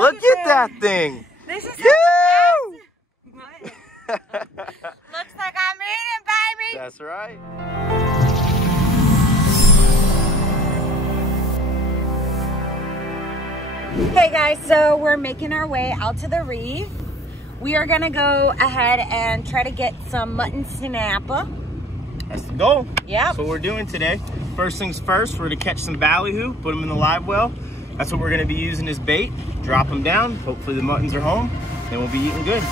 Look at that thing. This is Woo! Looks like I'm eating, baby. That's right. Hey guys, so we're making our way out to the reef. We are gonna go ahead and try to get some mutton snapper. That's the goal. Yeah. That's what we're doing today. First things first, we're gonna catch some ballyhoo, put them in the live well. That's what we're gonna be using as bait. Drop them down. Hopefully the muttons are home. Then we'll be eating good.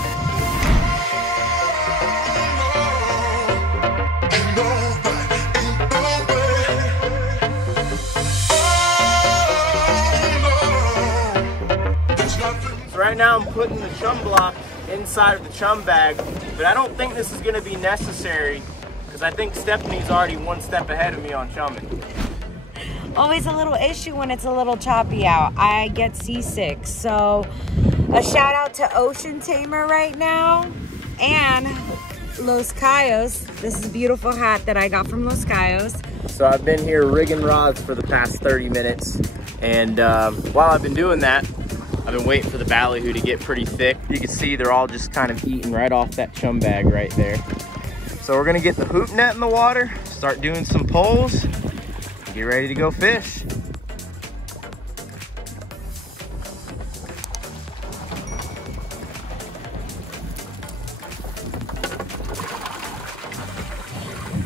So right now I'm putting the chum block inside of the chum bag, but I don't think this is gonna be necessary because I think Stephanie's already one step ahead of me on chumming. Always a little issue when it's a little choppy out. I get seasick. So a shout out to Ocean Tamer right now and Los Cayos. This is a beautiful hat that I got from Los Cayos. So I've been here rigging rods for the past 30 minutes. And while I've been doing that, I've been waiting for the ballyhoo to get pretty thick. You can see they're all just kind of eating right off that chum bag right there. So we're gonna get the hoop net in the water, start doing some pulls, and get ready to go fish.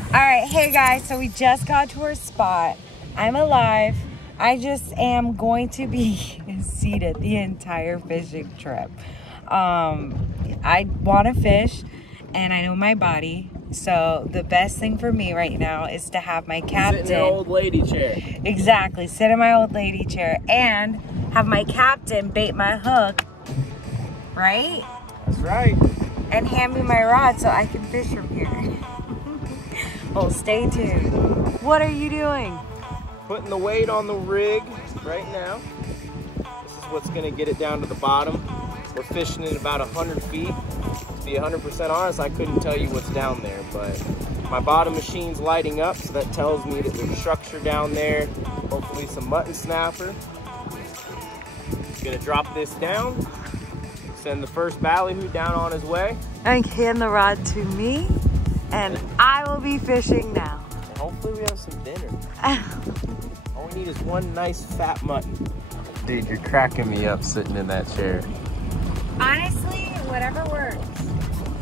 All right, hey guys, so we just got to our spot. I'm alive. I just am going to be seated the entire fishing trip. I want to fish and I know my body. So the best thing for me right now is to have my captain. Sit in an old lady chair. Exactly, sit in my old lady chair and have my captain bait my hook, right? That's right. And hand me my rod so I can fish from here. Well, stay tuned. What are you doing? Putting the weight on the rig right now. This is what's gonna get it down to the bottom. We're fishing at about 100 feet. To be 100% honest, I couldn't tell you what's down there, but my bottom machine's lighting up, so that tells me that there's a structure down there, hopefully some mutton snapper. Gonna drop this down, send the first ballyhoo down on his way. And hand the rod to me, and I will be fishing now. And hopefully we have some dinner. All we need is one nice fat mutton. Dude, you're cracking me up sitting in that chair. Honestly, whatever works.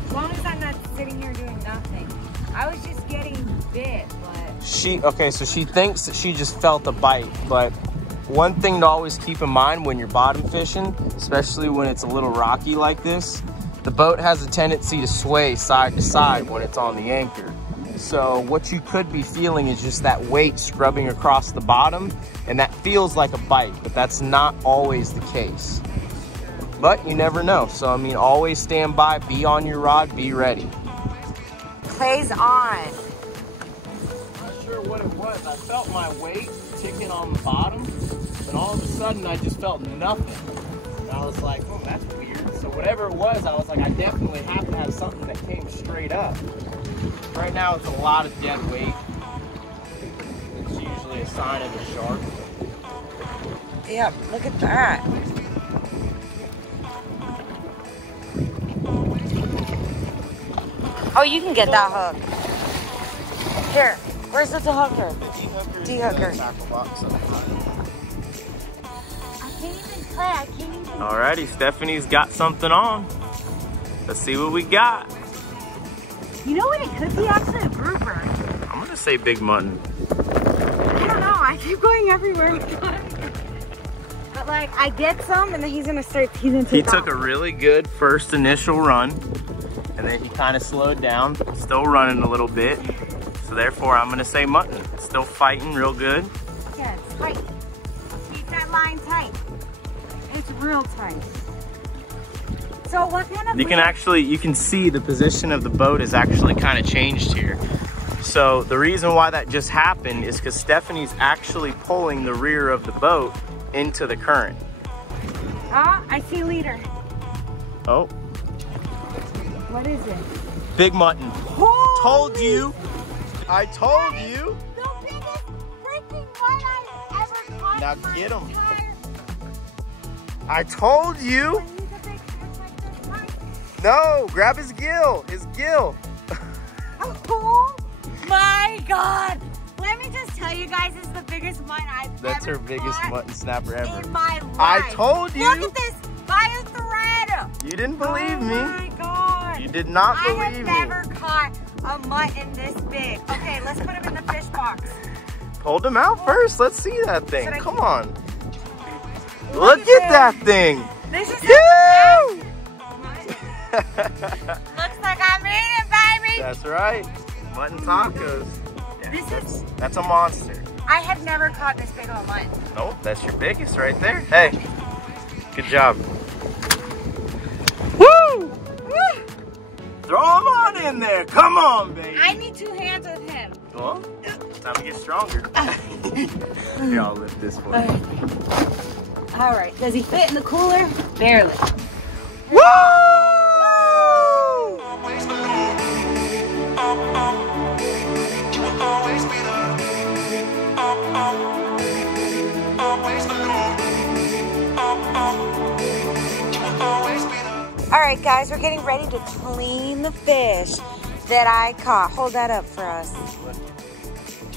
As long as I'm not sitting here doing nothing. I was just getting bit, but... Okay, so she thinks that she just felt a bite, but one thing to always keep in mind when you're bottom fishing, especially when it's a little rocky like this, the boat has a tendency to sway side to side when it's on the anchor. So what you could be feeling is just that weight scrubbing across the bottom, and that feels like a bite, but that's not always the case. But you never know. So I mean, always stand by, be on your rod, be ready. Clay's on. Not sure what it was. I felt my weight ticking on the bottom, but all of a sudden I just felt nothing. And I was like, oh, that's weird. So whatever it was, I was like, I definitely have to have something that came straight up. Right now it's a lot of dead weight. It's usually a sign of a shark. Yep, look at that. Oh, you can get that hook. Here, where's the hooker? D-hooker. I can't even play, I can't even... Alrighty, Stephanie's got something on. Let's see what we got. You know what, it could be actually a grouper. I'm gonna say big mutton. I don't know, I keep going everywhere with that. But like, I get some and then he's gonna start teasing. He took a really good first initial run, and then he kind of slowed down, still running a little bit. So therefore, I'm gonna say mutton. Still fighting real good. Yeah, it's tight. Keep that line tight. It's real tight. So what kind of... You can see the position of the boat is actually kind of changed here. So the reason why that just happened is because Stephanie's actually pulling the rear of the boat into the current. Ah, I see leader. Oh. What is it? Big mutton. Holy... Told you. I told you. The biggest freaking one I've ever caught. Now get him. I told you. No, grab his gill. His gill. Oh my God. Let me just tell you guys, this is the biggest mutton I've That's ever her biggest caught mutton snapper ever. in my life. I told you. Look at this, by a thread. You didn't believe me. Oh my God. You did not believe me. I have never caught a mutton this big. Okay, let's put him in the fish box. Hold him out first. Let's see that thing. Should I Come keep- on. Look at that thing. This is You! looks like I'm eating, baby. That's right. Mutton tacos. Yeah, This that's a monster. I have never caught this big of a mutton. Nope, that's your biggest right there. Hey, good job. Woo! Woo! Throw him on in there. Come on, baby. I need 2 hands with him. Well, it's time to get stronger. Here, I'll lift this for you. All right, does he fit in the cooler? Barely. Woo! All right, guys, we're getting ready to clean the fish that I caught. Hold that up for us.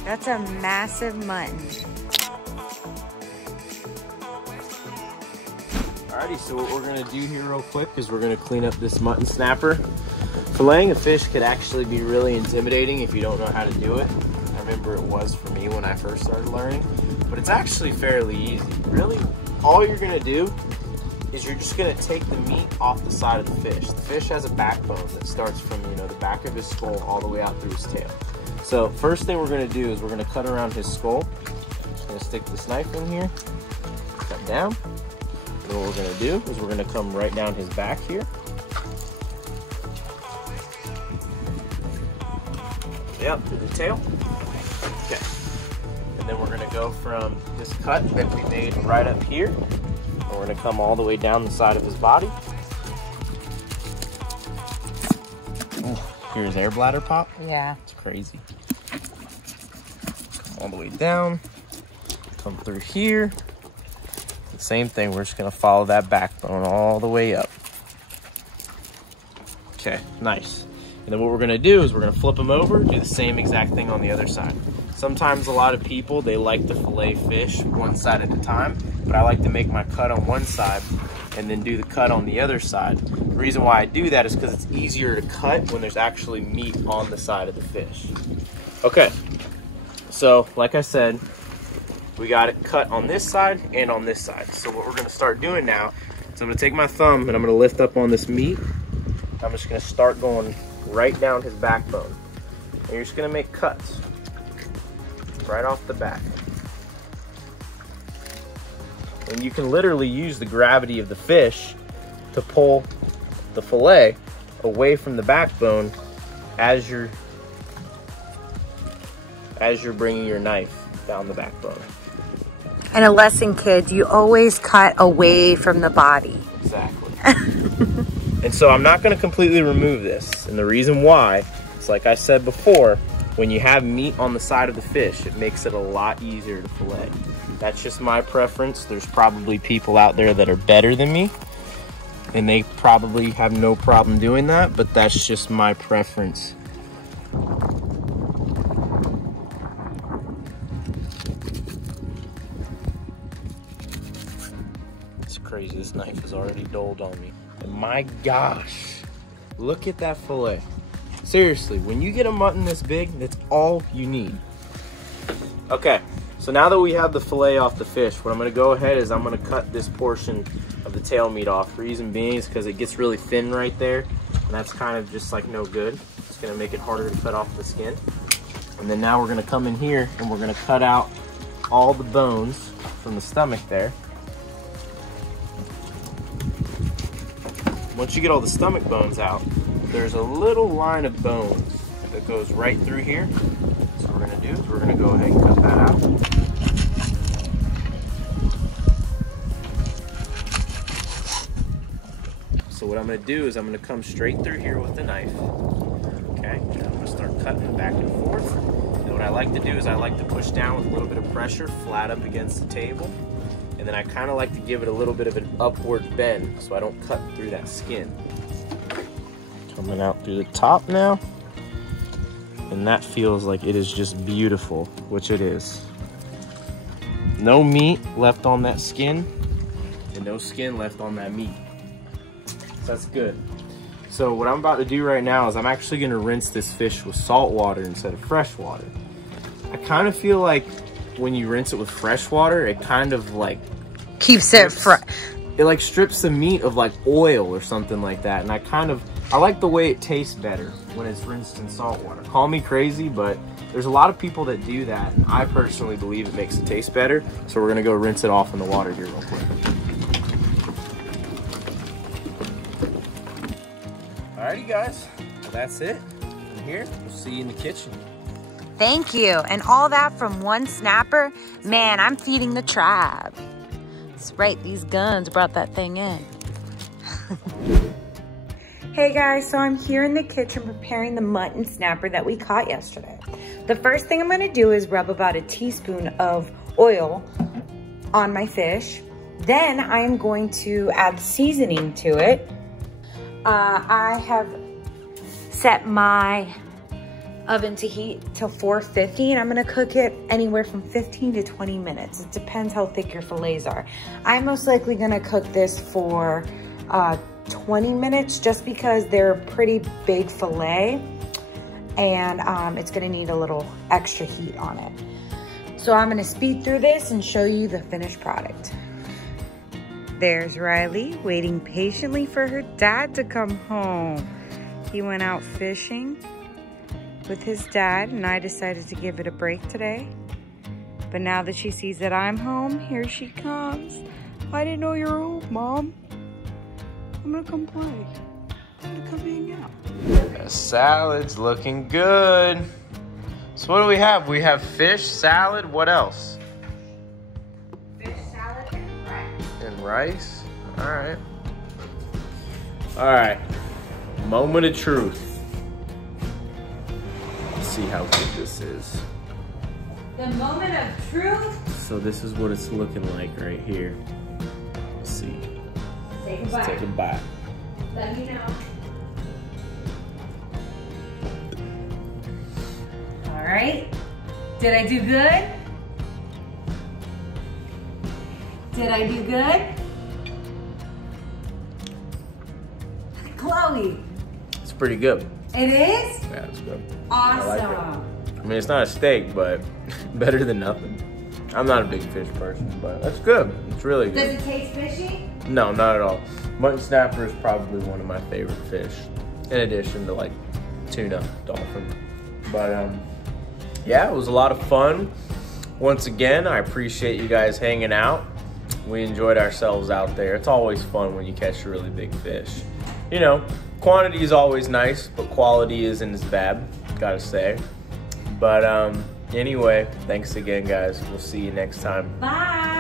That's a massive mutton. Alrighty, so what we're gonna do here real quick is we're gonna clean up this mutton snapper. Filleting a fish could actually be really intimidating if you don't know how to do it. I remember it was for me when I first started learning, but it's actually fairly easy. Really, all you're gonna do is you're just gonna take the meat off the side of the fish. The fish has a backbone that starts from, you know, the back of his skull all the way out through his tail. So first thing we're gonna do is we're gonna cut around his skull. Just gonna stick this knife in here, cut down. And what we're gonna do is we're gonna come right down his back here. Yep, to the tail. Okay. And then we're gonna go from this cut that we made right up here. And we're gonna come all the way down the side of his body. Ooh, hear his air bladder pop? Yeah. It's crazy. Come all the way down. Come through here. Same thing, we're just gonna follow that backbone all the way up. Okay, nice. And then what we're gonna do is we're gonna flip them over, do the same exact thing on the other side. Sometimes a lot of people, they like to fillet fish one side at a time, but I like to make my cut on one side and then do the cut on the other side. The reason why I do that is because it's easier to cut when there's actually meat on the side of the fish. Okay, so like I said, we got it cut on this side and on this side. So what we're gonna start doing now is I'm gonna take my thumb and I'm gonna lift up on this meat. I'm just gonna start going right down his backbone. And you're just gonna make cuts right off the back. And you can literally use the gravity of the fish to pull the fillet away from the backbone as you're bringing your knife down the backbone. And a lesson, kids, you always cut away from the body. Exactly. And so I'm not going to completely remove this. And the reason why is, like I said before, when you have meat on the side of the fish, it makes it a lot easier to fillet. That's just my preference. There's probably people out there that are better than me, and they probably have no problem doing that, but that's just my preference. It's crazy, this knife is already dulled on me. And my gosh, look at that fillet. Seriously, when you get a mutton this big, that's all you need. Okay, so now that we have the fillet off the fish, what I'm gonna go ahead is I'm gonna cut this portion of the tail meat off. Reason being is because it gets really thin right there, and that's kind of just like no good. It's gonna make it harder to cut off the skin. And then now we're gonna come in here and we're gonna cut out all the bones from the stomach there. Once you get all the stomach bones out, there's a little line of bones that goes right through here. So what we're gonna do is we're gonna go ahead and cut that out. So what I'm gonna do is I'm gonna come straight through here with the knife. Okay, and I'm gonna start cutting back and forth. And what I like to do is I like to push down with a little bit of pressure, flat up against the table. And And then I kind of like to give it a little bit of an upward bend so I don't cut through that skin. Coming out through the top now. And that feels like it is just beautiful, which it is. No meat left on that skin, and no skin left on that meat. So that's good. So what I'm about to do right now is I'm actually gonna rinse this fish with salt water instead of fresh water. I kind of feel like when you rinse it with fresh water, it kind of like keeps it fresh. It like strips the meat of like oil or something like that. And I like the way it tastes better when it's rinsed in salt water. Call me crazy, but there's a lot of people that do that. And I personally believe it makes it taste better. So we're gonna go rinse it off in the water here real quick. Alrighty guys, well, that's it. From here, we'll see you in the kitchen. Thank you. And all that from one snapper? Man, I'm feeding the tribe. That's right, these guns brought that thing in. Hey guys, so I'm here in the kitchen preparing the mutton snapper that we caught yesterday. The first thing I'm gonna do is rub about a teaspoon of oil on my fish. Then I'm going to add seasoning to it. I have set my oven to heat till 450 and I'm gonna cook it anywhere from 15 to 20 minutes. It depends how thick your fillets are. I'm most likely gonna cook this for 20 minutes just because they're a pretty big fillet and it's gonna need a little extra heat on it. So I'm gonna speed through this and show you the finished product. There's Riley waiting patiently for her dad to come home. He went out fishing with his dad and I decided to give it a break today. But now that she sees that I'm home, here she comes. I didn't know you were home, Mom. I'm gonna come play. I'm gonna come hang out. The salad's looking good. So what do we have? We have fish, salad, what else? Fish, salad, and rice. And rice? All right. All right, moment of truth. Let's see how good this is. The moment of truth. So this is what it's looking like right here. Let's see. Let's take a bite. Let me know. All right. Did I do good? Did I do good? Chloe. It's pretty good. It is? Yeah, it's good. Awesome. I like it. I mean, it's not a steak, but better than nothing. I'm not a big fish person, but that's good. It's really good. Does it taste fishy? No, not at all. Mutton snapper is probably one of my favorite fish, in addition to like tuna, dolphin. But yeah, it was a lot of fun. Once again, I appreciate you guys hanging out. We enjoyed ourselves out there. It's always fun when you catch a really big fish. You know, quantity is always nice, but quality isn't as bad, gotta say. But anyway, thanks again, guys. We'll see you next time. Bye.